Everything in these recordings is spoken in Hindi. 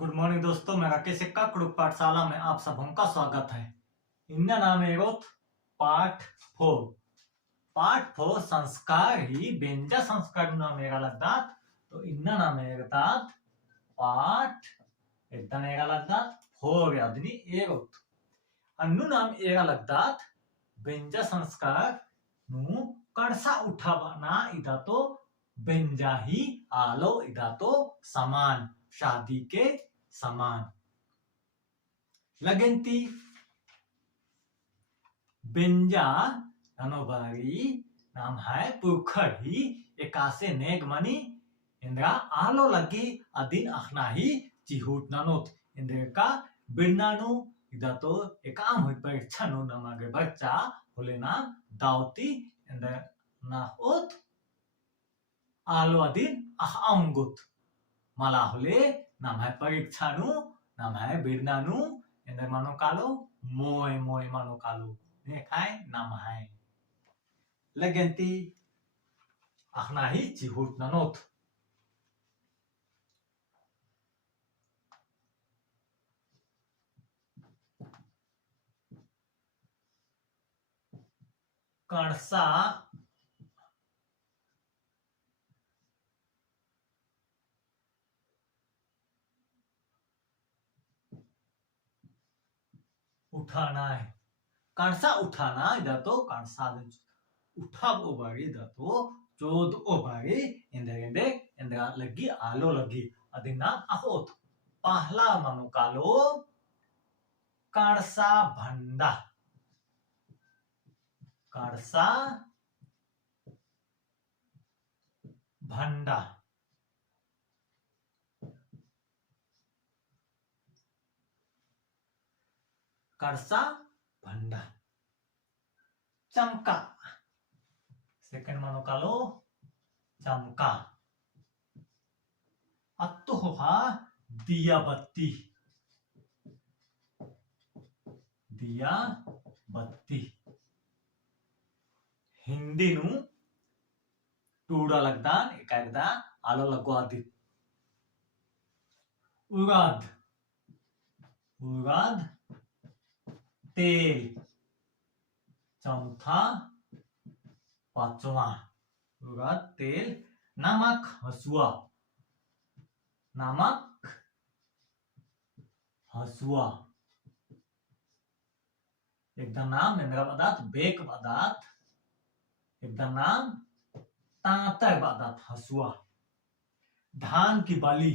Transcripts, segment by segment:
गुड मॉर्निंग दोस्तों, मैं राकेश सिक्का कुड़ुक पाठशाला में आप सबों का स्वागत है। इन्ना नाम एगोत पाठ फो पाठ फो संस्कार ही बेंजा संस्कार नाम एगा लगदात तो इन्ना नाम एगतात पाठ इतना एगा लगदात फो व्याधनी एगोत अन्नु नाम एगा लगदात बेंजा संस्कार नु कड़सा उठावाना इदा तो बेंजा ही आलो इदा तो समान शादी के समान लगेंती बेंजा अनोबारी नाम है पुखड़ी एकासे नेग मनी इंद्रा आलो लगी अदिन अखना ही चिहुट ननोत इंद्र का बिरनानु इदा तो एकाम हुई परीक्षा नु नमागे बच्चा होले ना दावती इंद्र ना ओत आलो अदिन अखाउंगुत मला होले नाम है परीक्षानु नाम है बिरनानु इंद्र मानो कालो मोय मोय मानो कालो ने खाए नाम है लगेंती अखना ही चिहुट ननोत कणसा उठाना है कणसा उठाना इदा तो कणसा उठा ओबारी इदा तो चोद ओबारी इंदे इंदा लगी आलो लगी अदिना अहोत पहला मनु कालो कणसा भंडा कणसा भंडा कड़सा भंडा चमका सेकंड मानो कालो चमका अत्तोहा दिया बत्ती दिया बत्ती हिंदी नु टूड़ा लगदान एकागदा आलो लगवादी उगाद उगाद तेल चौथा पांचवा उगाद तेल नमक हसुआ नमक हसुआ एकदम नाम इंद्रा पदार्थ बेक पदार्थ एकदम नाम तांतर पदार्थ हसुआ धान की बाली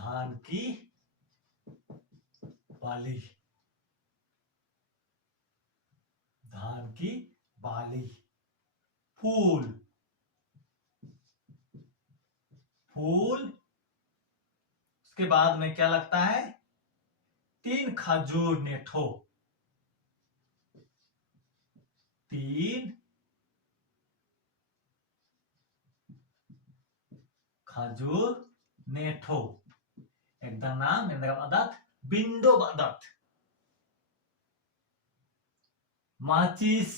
धान की बाली धान की बाली फूल फूल उसके बाद में क्या लगता है तीन खजूर नेठो तीन खजूर नेठो एकदम नाम इंद्र पदार्थ बिंदो पदार्थ माचिस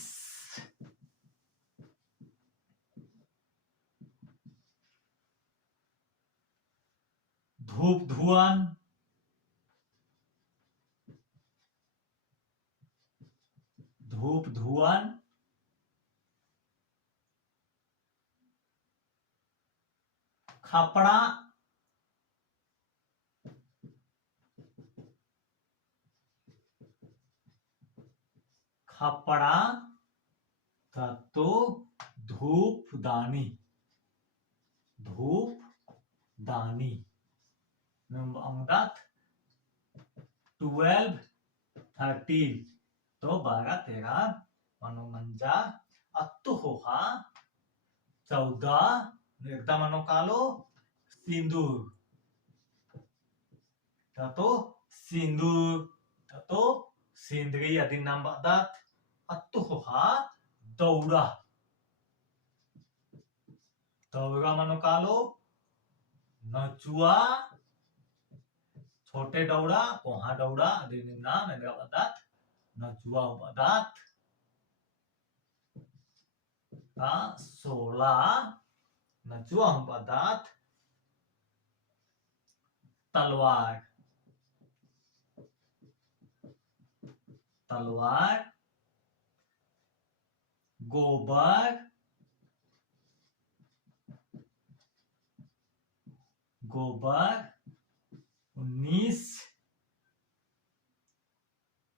धूप धुआं धूप धुआं खपड़ा खपड़ा तो धूप दानी धूप दानी अंगदात 12 13 तो 12 13 मनो मंजा अत्तु होहा 14 एकदा मनो कालो सिंदूर तो सिंदरी आदि नाम बादात अत्तु होहा दौड़ा दौड़ा मनो कालो नचुआ छोटे दौड़ा कोहा दौड़ा आदि नाम इंद्रा पदार्थ नचुआ पदार्थ का 16 नचुआ पदार्थ तलवार, तलवार, गोबर, गोबर 19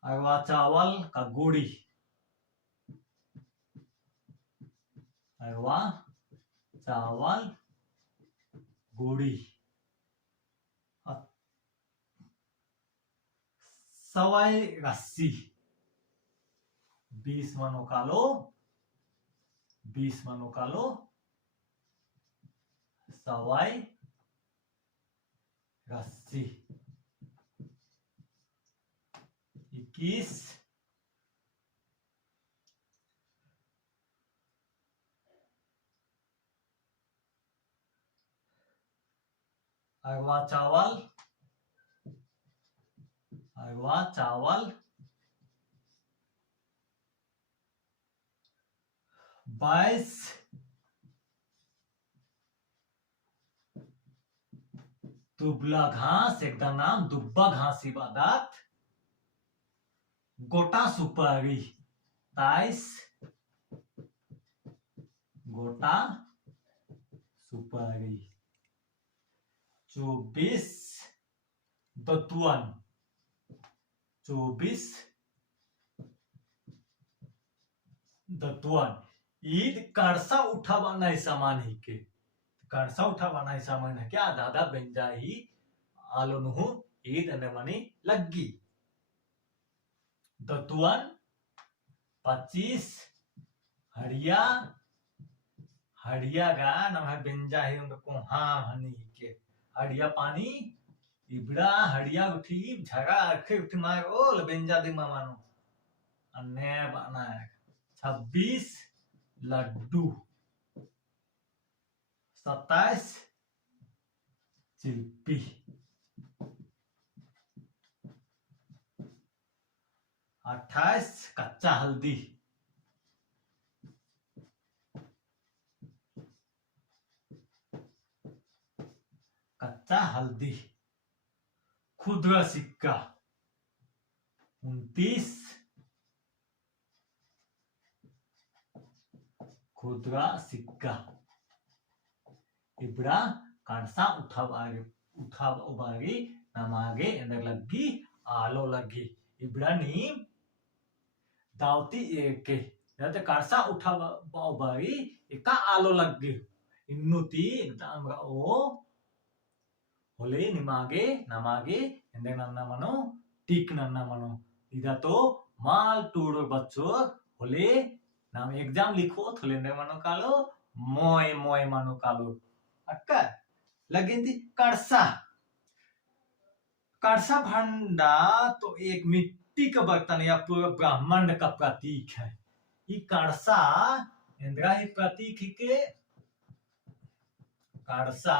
अरवा चावल का गुड़ी, अरवा चावल गुड़ी, सवाई रस्सी 20 मनो का लो, 20 मनो का लो सवाई रस्सी 21 अरवा चावल, अरवा चावल 22 दुबला घास एकदा नाम दुब्बा घासी पदार्थ गोटा सुपारी 23 गोटा सुपारी 24 दतुअन 24 दतुअन ईद करसा उठावा नहीं सामान ही के करसा उठावा नहीं सामान है क्या दादा बेंजा ही आलो नुहु ईद अने लग्गी दतुअन 25 हड़िया, हड़िया का नाम है बेंजा ही उनको हाँ हनी के हड़िया पानी इबड़ा हड़िया उठी झगा आखे उठी मार ओ बेंजा दी मानो अन्य बना 26 लड्डू 27 चिल्पी 28 कच्चा हल्दी 29 खुदरा सिक्का 29 खुदरा सिक्का इबड़ा करसा उठावारी नमागे लग्गी आलो लग्गी इबड़ा नी दावती के करसा उठावारी इका आलो लग्गी इन्नुती एकदम ओ होले निमागे नमागे नन्ना मनो टिक नन्ना मनो इदा तो माल टूडो बच्चो होले नाम एग्जाम लिखो थोले ने मनो कालो मोय मोय मनो कालो अक्का लगेंदी करसा करसा भांडा तो एक मिट्टी का बर्तन या पूरा ब्रह्मांड का प्रतीक है ये करसा इंद्रा ही प्रतीक ही के करसा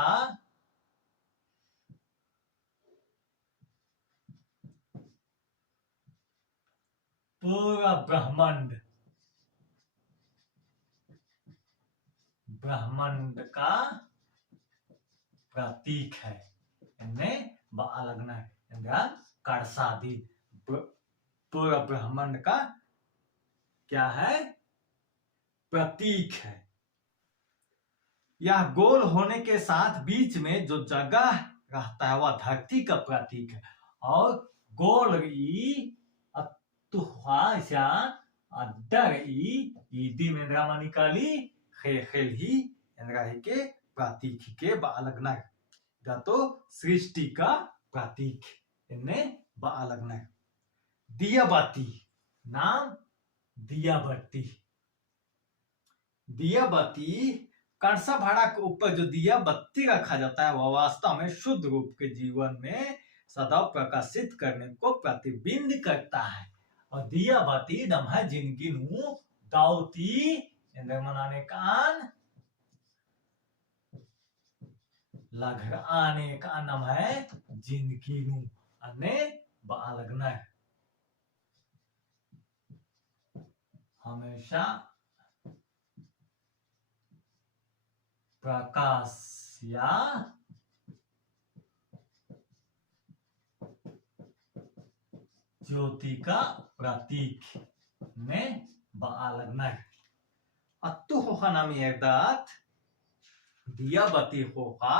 पूरा ब्रह्मांड ब्रह्मांड का प्रतीक है इनमें लगना है करसादी पूरा ब्रह्मांड का क्या है प्रतीक है यह गोल होने के साथ बीच में जो जगह रहता है वह धरती का प्रतीक है और गोल ईदी में निकाली खेल ही के प्रतीक के लगना तो सृष्टि का प्रतीक इन्हें लगना दिया बाती नाम दिया बत्ती दिया बत्ती करसा भाड़ा के ऊपर जो दिया बत्ती रखा जाता है वह वास्तव में शुद्ध रूप के जीवन में सदा प्रकाशित करने को प्रतिबिंब करता है और दिया बत्ती दम है जिनकी नु दावती मनाने कान आने का नाम है जिनकी नु अने लगना है हमेशा प्रकाश या ज्योति का प्रतीक ने बालगनर अत्तु होखा नामी एदात दिया बती होखा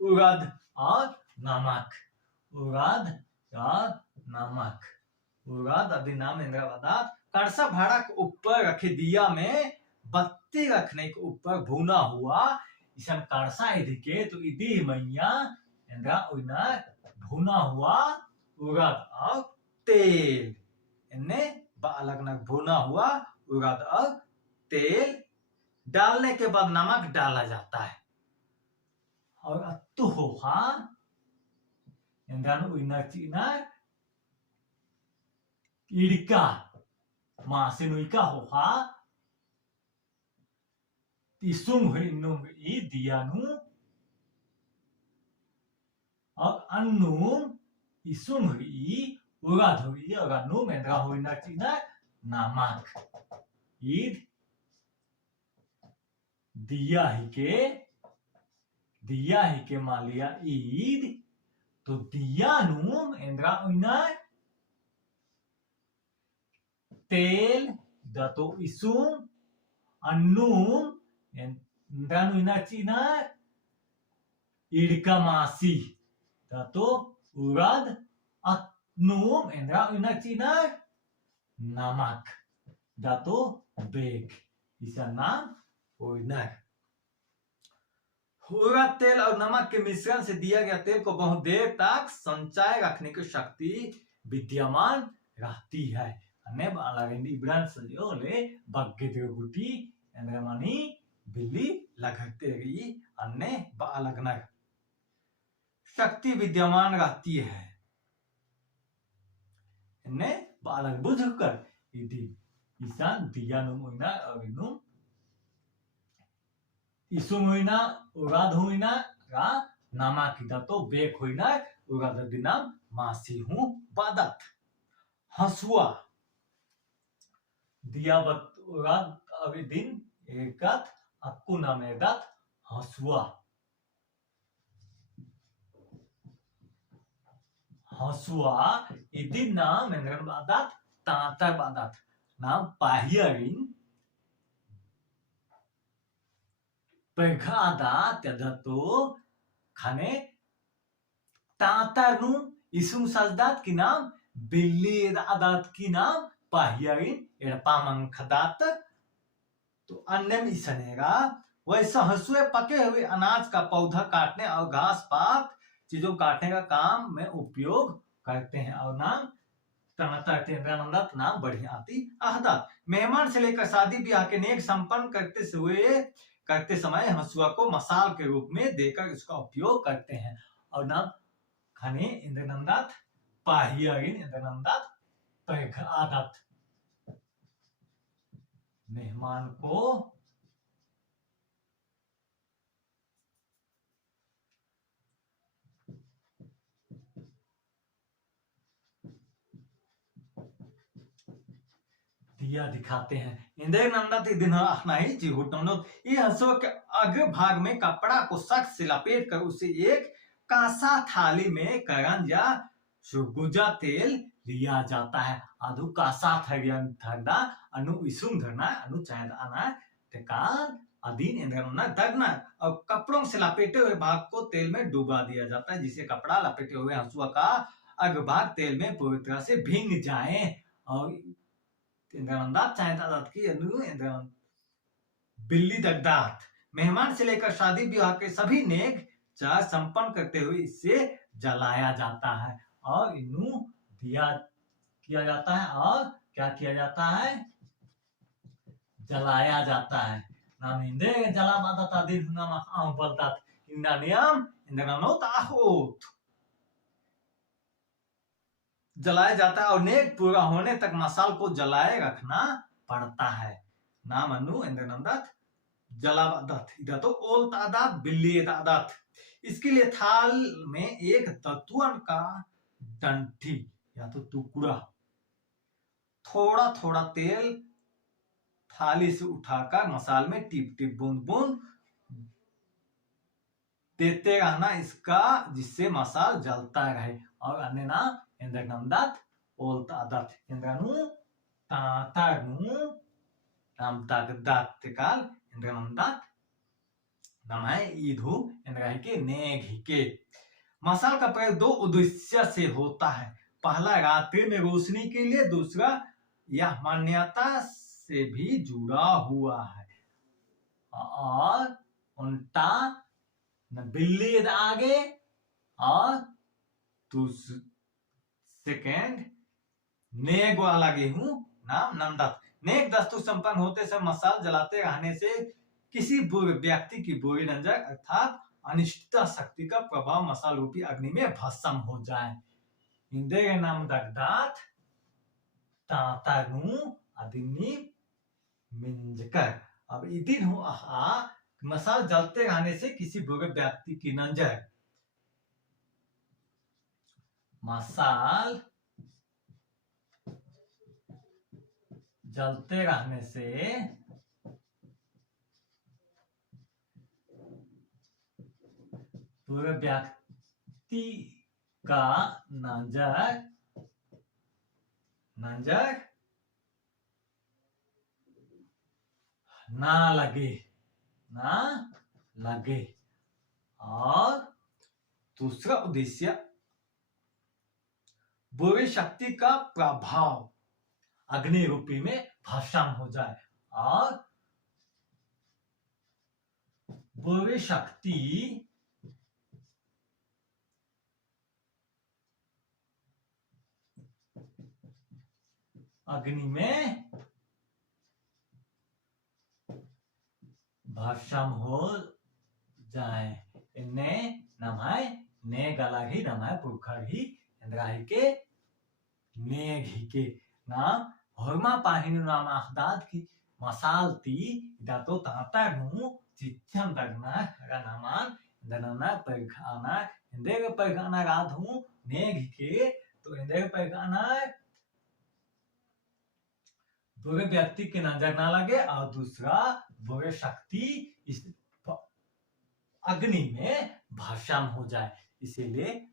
उड़द और नमक उड़द और नमक उड़द आदि नाम इंद्रावदा कड़सा भाड़ा के ऊपर रखे दिया में बत्ती रखने के ऊपर भुना हुआ इसन कड़सा इधि के तो इधि मैया इंद्रा उना भुना हुआ उड़द और तेल इन्हें बालगनर भुना हुआ उड़द और तेल डालने के बाद नमक डाला जाता है और अत्तु होखा इंद्रानु इनर इड़का मासिनुइका होखा इसुंग इन्नुम ई दियानु और अन्नुम इसुंग ई उगाधुई अगानु मेंद्रा होइना चिना नमक ईद दिया ही के मालिया ईद तो दिया नुम इंद्रा उइना तेल दतो इसुम अन्नुम इंद्रा उइना चिना इड़का मासी दतो उड़द अन्नुम इंद्रा उइना चिना नमक दतो बेग इसका नाम उड़द तेल और नमक के मिश्रण से दिया गया तेल को बहुत देर तक संचय रखने की शक्ति विद्यमान रहती है बिल्ली लगते रही अन्य बालगनर शक्ति विद्यमान रहती है इन्हें बालग बुझ कर ईशान दिया नुमुना अविनु इसुमुइना उड़द हुइना रा नामा किदा तो बेक हुइना उड़द दिनाम मासी हूं बादत हसुआ दिया बत उड़द अभी दिन एकत अक्कु नामेदत हसुआ हसुआ इदिन नाम इंद्रन बादत तांता बादत नाम पाहियरिन पेघादा त्यदतो खाने तांतानु इसुम सजदात की नाम बिल्ली आदात की नाम पाहियरिन एड़पामंग खदात तो अन्य में इसनेगा वैसा हंसुए पके हुए अनाज का पौधा काटने और घास पात चीजों काटने का काम में उपयोग करते हैं और नाम नाम बढ़िया आती आहदात मेहमान से लेकर शादी ब्याह के नेक संपन्न करते समय हंसुआ को मसाल के रूप में देकर इसका उपयोग करते हैं और नाम खाने इंद्रनंदात पाहियरिन इंद्रनंदात पैघ आदत मेहमान को दिया दिखाते हैं इंद्र नंदत दिन नहीं चिहुट ये हंसुआ के अग्र भाग में कपड़ा को सख्त से लपेट कर उसे एक कांसा थाली में करन या सुगुजा तेल लिया जाता है अधु कासा थरदा अनु इसुम धरना अनु चाहना तेकान अधीन इंद्रना दगना और कपड़ों से लपेटे हुए भाग को तेल में डुबा दिया जाता है जिसे कपड़ा लपेटे हुए हंसुआ का अग्र भाग तेल में पूरी तरह से भींग जाए और इंद्रनंदात चाहता की बिल्ली दगदात मेहमान से लेकर शादी विवाह के सभी नेक चार संपन्न करते हुए इससे जलाया जाता है और इन्हू दिया किया जाता है और क्या किया जाता है जलाया जाता है नाम हिंदे जला बादता दिन नाम आम बलतात इंदा नियम इंद्रनोत आहोत जलाया जाता है और नेक पूरा होने तक मसाल को जलाए रखना पड़ता है नाम अनु इंद्रनंदत जलावदत इधर तो ओल तादात बिल्ली तादात इसके लिए थाल में एक तत्वन का डंठी या तो टुकड़ा थोड़ा थोड़ा तेल थाली से उठाकर मसाल में टिप टिप बूंद बूंद देते रहना इसका, जिससे मसाल जलता रहे। और अन्य नाम इंद्र नमदत ओल्तादत इंद्रनु तातानु नाम दगदत काल इंद्र नमदत नाम है ईधु इंद्र के नेघ के। मसाल का प्रयोग दो उद्देश्य से होता है। पहला रात्रि में रोशनी के लिए, दूसरा यह मान्यता से भी जुड़ा हुआ है। और उल्टा बिल्ली आगे और सेकेंड नेग वाला गेहूं नाम नमदत। नेक दस्तूर संपन्न होते समय मसाल जलाते रहने से किसी बुरे व्यक्ति की बुरी नजर अर्थात अनिष्ट शक्ति का प्रभाव मसाल रूपी अग्नि में भस्म हो जाए। इंद्र नाम दगदात तातानु अदिनी मिंजकर। अब इदिन हो मसाल जलते रहने से किसी बुरे व्यक्ति की नजर, मसाल जलते रहने से पूरे व्यक्ति का नजर ना लगे। और दूसरा उद्देश्य बुरी शक्ति का प्रभाव अग्नि रूपी में भस्म हो जाए। और बुरी शक्ति अग्नि में भस्म हो जाए। इन्हें नमाय ने गला ही नमाय पुखर ही इंद्राही के नेघ के नाम होरमा पाहिनु नाम आखदाद की मसाल ती दातो ताता नु चिच्छम दगना नामान दनना पैखाना इंदे पैखाना राधु नेघ के। तो इंदे पैखाना बुरे व्यक्ति की नजर ना लगे और दूसरा बुरे शक्ति इस अग्नि में भस्म हो जाए। इसीलिए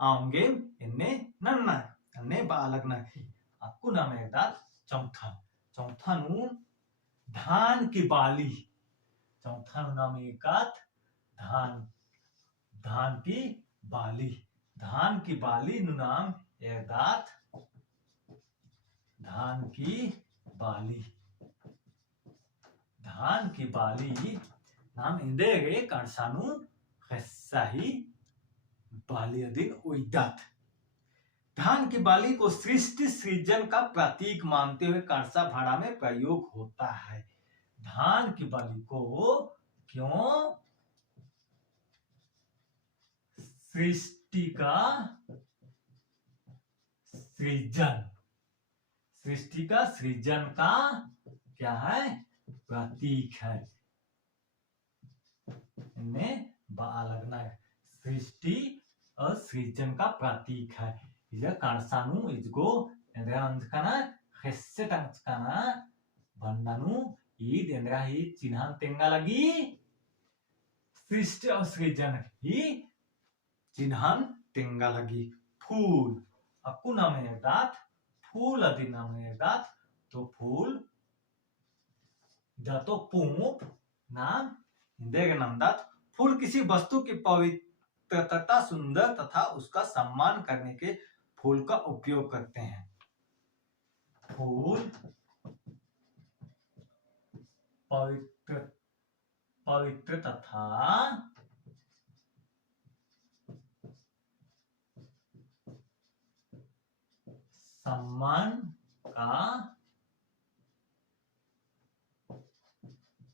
आमगे इन्ने नन्ना अन्ने बालक ना आपको नाम है दात चौथा नु धान की बाली। चौथा नाम एकात धान की बाली। धान की बाली नु नाम एदात धान की बाली। धान की बाली नाम इंदेगे कणसानु खस्साही बाली अधीन उइदात। धान की बाली को सृष्टि सृजन का प्रतीक मानते हुए कणसा भाड़ा में प्रयोग होता है। धान की बाली को क्यों सृष्टि का सृजन का क्या है प्रतीक है। इनमें बा लगना है। सृष्टि और सृजन का प्रतीक है। इधर कणसानु इसको इंद्रांधकना हिस्से तंगकना बंदानु ईद इंद्रा ही चिन्ह तेंगा लगी। सृष्टि और सृजन ही चिन्ह तेंगा लगी। फूल अकु नाम है दात फूल अधीन नाम है दात। तो फूल तो पूप नाम इंद्र नाम दात। फूल किसी वस्तु की पवित्रता सुंदर तथा उसका सम्मान करने के फूल का उपयोग करते हैं। फूल पवित्र तथा सम्मान का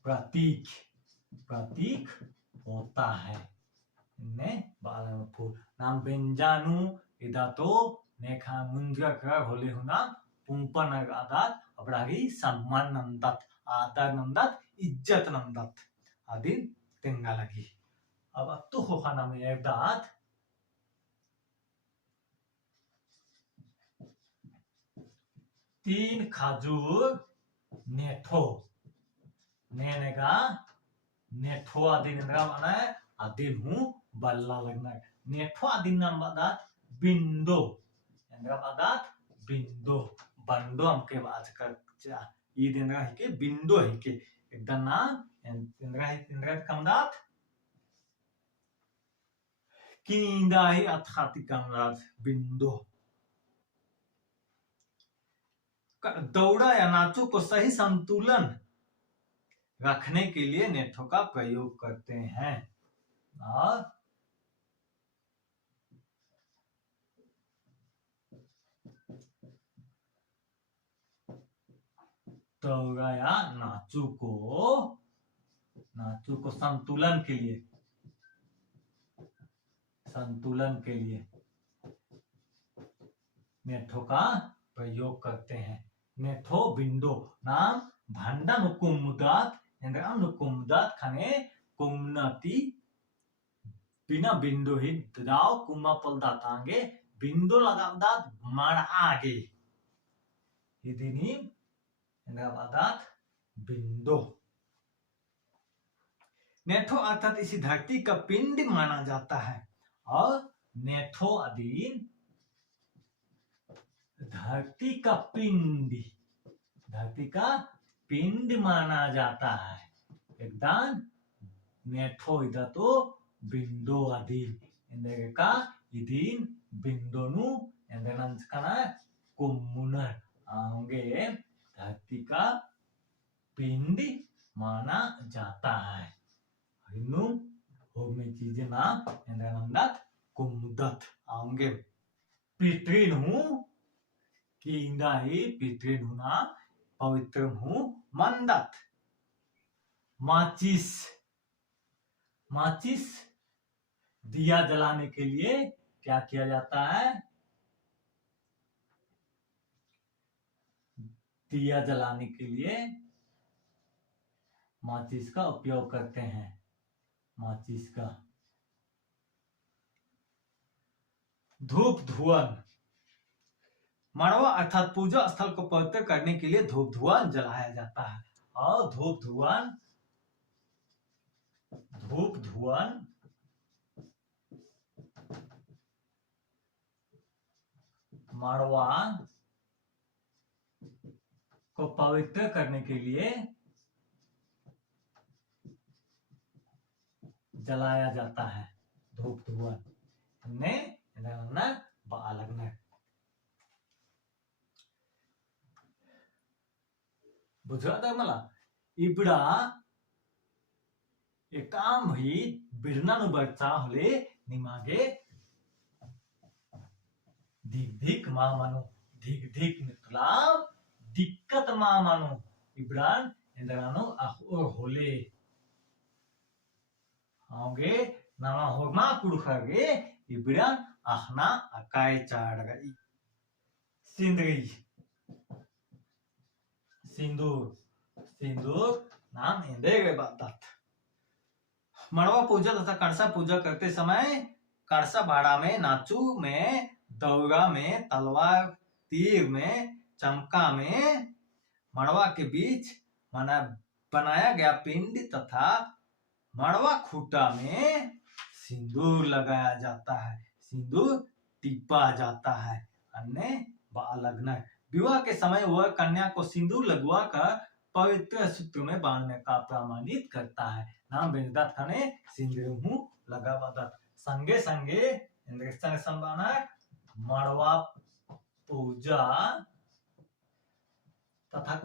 प्रतीक होता है। फूल नाम बेंजानु इदा तो नेखा मुंद्रा कर होले हुना पुंपन आदात अपरागी सम्मान नंदत आदर नंदत इज्जत नंदत आदि तेंगा लगी। अब तो हो खाना में एक दात तीन खजूर नेठो नेनेगा नेठो आदि निंद्रा माना है adin hu balla lagnak. Netho adin nam badat bindo. Endra badat bindo. Bando amke baat ka id endra hike bindo hike. Ekdana endra kamdat kindahi athati kamdat bindo. दौड़ा या नाचू को सही संतुलन रखने के लिए नेठों का प्रयोग करते हैं। और दौड़ा या नाचू को संतुलन के लिए नेठों का प्रयोग करते हैं। नेठो बिंदो नाम भांडा नुकुमुदात नुकुमुदात खाने कुमनाती बिना बिंदु ही दाव कुमा पल दातांगे बिंदु लगावदात मार आगे इदिनी लगावदात बिंदु। नेठो अर्थात इसी धरती का पिंड माना जाता है और नेठो अधीन धरती का पिंड माना जाता है। एकदम नेठो इधर तो बिंदो अधीन इंदका इधीन बिंदोनु इंदनंचकना कुम्मुनर आंगे धरती का पिंड माना जाता है। इन्नु होमे चीजें ना इंदनंदत कुम्मुदत आंगे पितृन हूँ कि इंदा ही पितृन हूँ ना पवित्र हूँ मंदत। माचिस दिया जलाने के लिए क्या किया जाता है? दिया जलाने के लिए माचिस का उपयोग करते हैं। माचिस का धूप धुआं मड़वा अर्थात पूजा स्थल को पवित्र करने के लिए धूप धुआं जलाया जाता है। और धूप धुआं मड़वा को पवित्र करने के लिए जलाया जाता है। धूप धुआं ने बालगना बुझा मला इबड़ा एकाम ही बिरना बच्चा होले निमागे धिक मानो धिक मतलब दिक्कत मानो इब्रान इंद्रानो और होले आगे नामा होमा कुड़खागे इब्रान ahna akai चाड़गई सिंदूर नाम इंदे बात। मड़वा पूजा तथा कड़सा पूजा करते समय कड़सा भाड़ा में, नाचू में, दौरा में, तलवार तीर में, चमका में मड़वा के बीच बनाया गया पिंड तथा मड़वा खूटा में सिंदूर लगाया जाता है। सिंदूर टिपा जाता है। अन्य लगना विवाह के समय वह कन्या को सिंदूर लगवा कर पवित्र सूत्र में बांधने का प्रमाणित करता है। नाम बेजदात खाने सिंदूर लगा बदत संगे संगे मड़वा पूजा तथा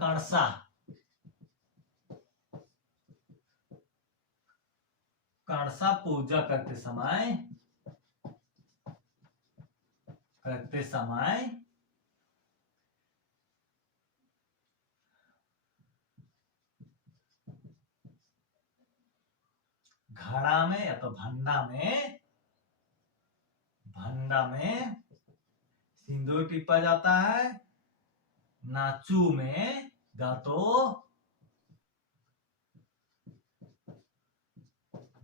कड़सा पूजा करते समय घड़ा में या तो भंडा में सिंदूर टिपा जाता है। नाचू में गातो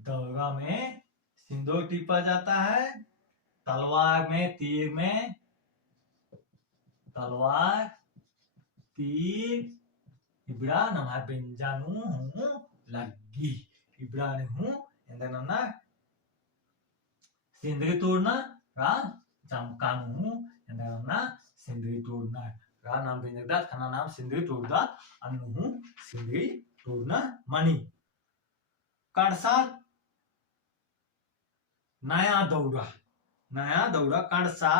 दौरा में सिंदूर टिपा जाता है। तलवार में तीर इबड़ा नमः बेंजानु हूँ लगी इबड़ा हूँ सिंदरी तोड़ना रा कानू ना सिंदरी तोड़ना रा नाम व्यंजकदात खाना नाम सिंदरी तोड़दात अन्नु सिंदरी तोड़ना मनी कड़सा नया दौड़ा कड़सा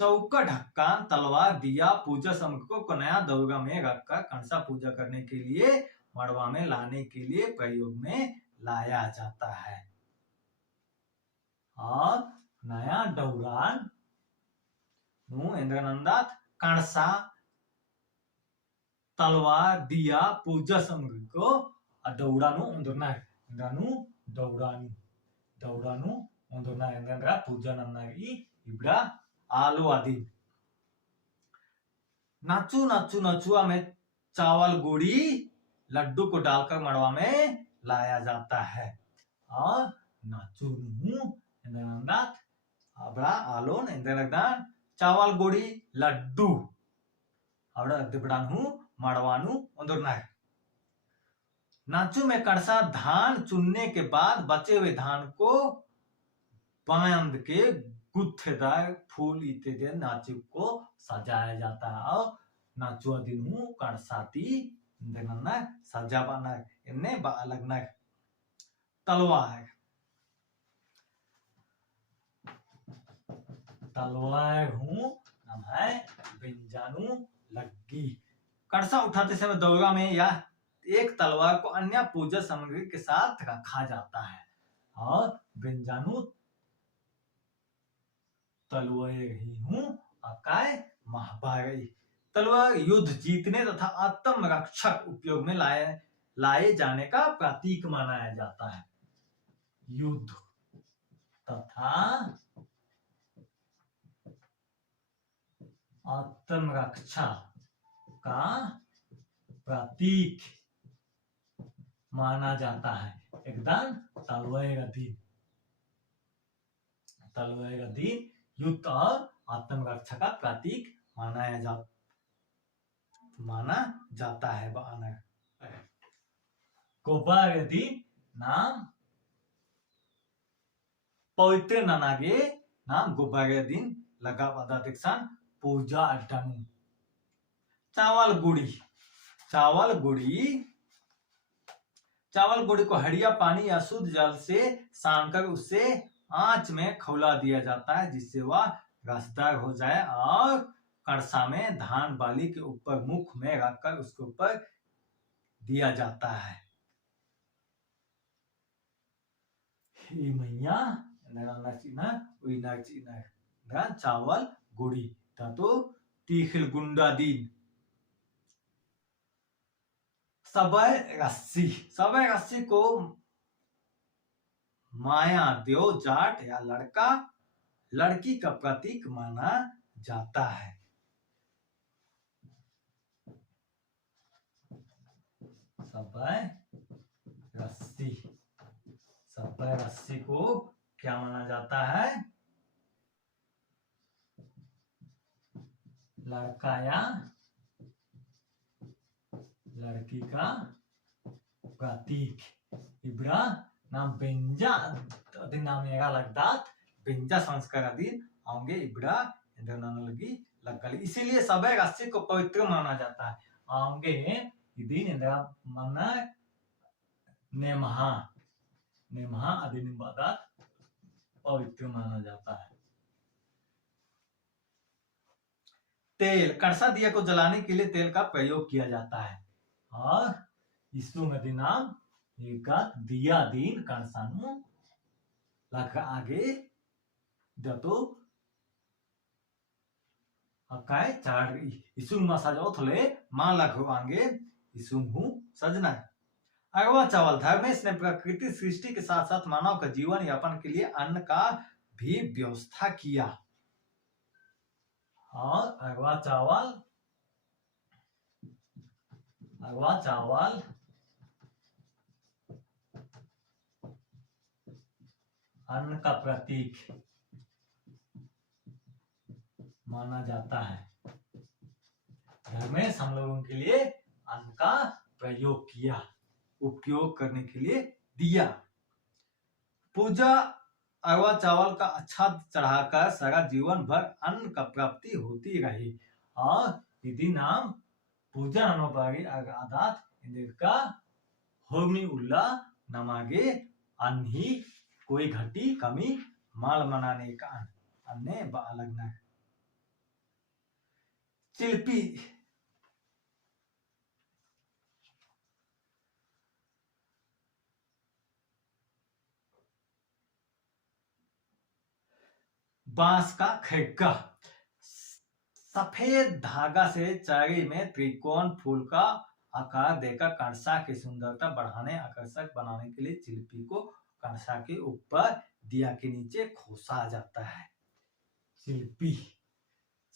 चौका ढक्कन तलवार दिया पूजा सामग्री को नया दौरा में रखकर कणसा पूजा करने के लिए मड़वा में लाने के लिए प्रयोग में लाया जाता है। और नया दौरान इंद्रनंदात कणसा तलवार दिया पूजा सामग्री को दौड़ानु पूजा नन्नागी इब्रा आलो आदि नाचू नाचू नचुआ में चावल गुड़ी लड्डू को डालकर मड़वा में लाया जाता है। और नाचू अबड़ा आलोन चावल गुड़ी लड्डू मड़वानु नाचू में कड़सा धान चुनने के बाद बचे हुए धान को बांध के गुत्थेदार फूल इत्यादि नाचू को सजाया जाता है। और नाचू दिन कड़साती सजा बना इन्हें अलग तलवार नाम है बिंजानु लग्गी कड़सा उठाते समय दौरा में या एक तलवार को अन्य पूजा सामग्री के साथ रखा जाता है। और बिंजानु तलवार युद्ध जीतने तथा आत्म रक्षक उपयोग में लाए जाने का प्रतीक माना जाता है। युद्ध तथा आत्म रक्षा का प्रतीक माना जाता है। एकदम तलवार दिन युद्ध और आत्मरक्षा का प्रतीक माना जाता है। गोबर दिन नाम पवित्र ननागे नाम गोबर दिन लगा पदाधिक्षण पूजा अड्डानु चावल गुड़ी को हड़िया पानी या शुद्ध जल से सानकर उससे आंच में खौला दिया जाता है जिससे वह रसदार हो जाए। और कड़सा में धान बाली के ऊपर मुख में रखकर उसके ऊपर दिया जाता है। चावल गुड़ी तो तीखिल गुंडा दिन सबय रस्सी को माया देव जाट या लड़की का प्रतीक माना जाता है। सबय रस्सी को क्या माना जाता है? लड़का या लड़की का प्रतीक। इब्रा नाम बेंजा नाम लगदात बेंजा संस्कार आदि आगे इब्रा लगी लगली इसीलिए सब रस्सी को पवित्र माना जाता है। आगे दिन माना नेमहा आदि पवित्र माना जाता है। तेल कड़सा दिया को जलाने के लिए तेल का प्रयोग किया जाता है। और इसु नदी नाम दिया दिन कड़सानु लग आगे दतो अकाय चार इसु मा सजाओ थले मां लग आगे इसु सजना। अगवा चावल धर्मेश ने प्रकृति सृष्टि के साथ साथ मानव का जीवन यापन के लिए अन्न का भी व्यवस्था किया। और अगवा चावल अन्न का प्रतीक माना जाता है। धर्मेश हम लोगों के लिए अन्न का प्रयोग किया, उपयोग करने के लिए दिया। पूजा अरवा चावल का अच्छा चढ़ाकर सारा जीवन भर अन्न का प्राप्ति होती रही और यदि नाम पूजा ननोबारी आदात इनका होमी उल्ला नमागे अन्न ही कोई घटी कमी माल मनाने का अन्य अलग न चिल्पी बांस का खिड़का सफेद धागा से चारी में त्रिकोण फूल का आकार देकर कंसा की सुंदरता बढ़ाने आकर्षक बनाने के लिए चिल्पी को कंसा के ऊपर दिया के नीचे खोसा जाता है। चिल्पी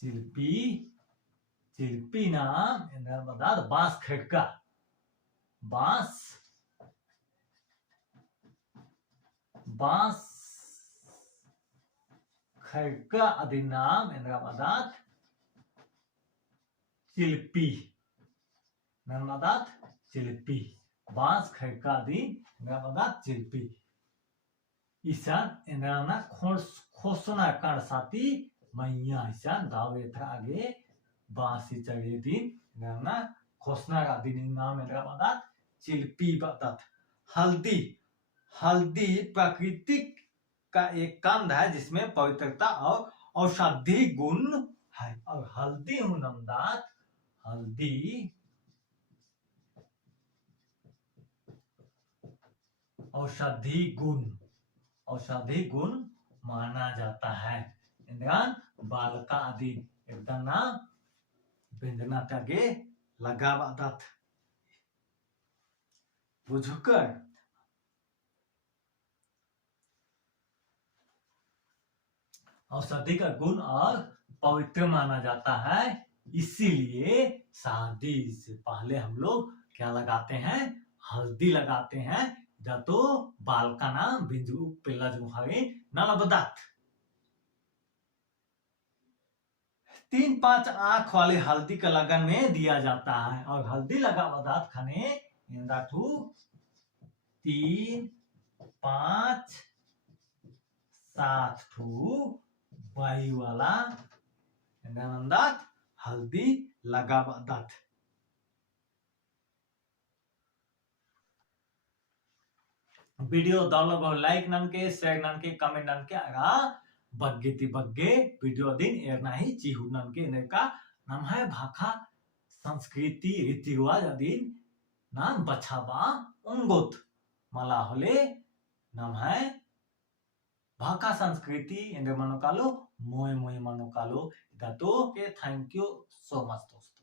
चिल्पी चिल्पी नाम बता बांस खिड़का बांस बांस खिड़का अधिनाम नर्मदात चिल्पी नर्मदात चिल्पी बांस खिड़का अधिन नर्मदात चिल्पी ईशान इंद्राना खोसना कणसाती मैया ईशान दावे था आगे बांसी चढ़े दिन इंद्राना खोसना का दिन नाम नर्मदात चिल्पी बतात हल्दी हल्दी प्राकृतिक का एक कंद है जिसमें पवित्रता और औषधि गुण है और हल्दी नमदात हल्दी औषधि गुण माना जाता है। इंद्रान बालका आदि एकदम बिंदना तगे लगा बात बुझकर औषधि का गुण और पवित्र माना जाता है इसीलिए शादी से पहले हम लोग क्या लगाते हैं हल्दी लगाते हैं जतो बाल का नाम बिंजू पिल्ला जुहावे नलबदात 3-5 आंख वाले हल्दी का लगन में दिया जाता है और हल्दी लगा बदात खाने इंदाठू 3-5 7 ठू बाई वाला नंदात हल्दी लगा बदात वीडियो डाउनलोड लाइक नन के शेयर नन के कमेंट नन के आगा बग्गे ती बग्गे वीडियो दिन एरना ही चिहु नन के ने का नाम है भाखा संस्कृति रीति रिवाज अधीन नाम बछाबा उंगोत मला होले नाम है भाखा संस्कृति इंद्र मनोकालो मोय मोय मनोकालो दातो के थैंक यू सो मच दोस्तों।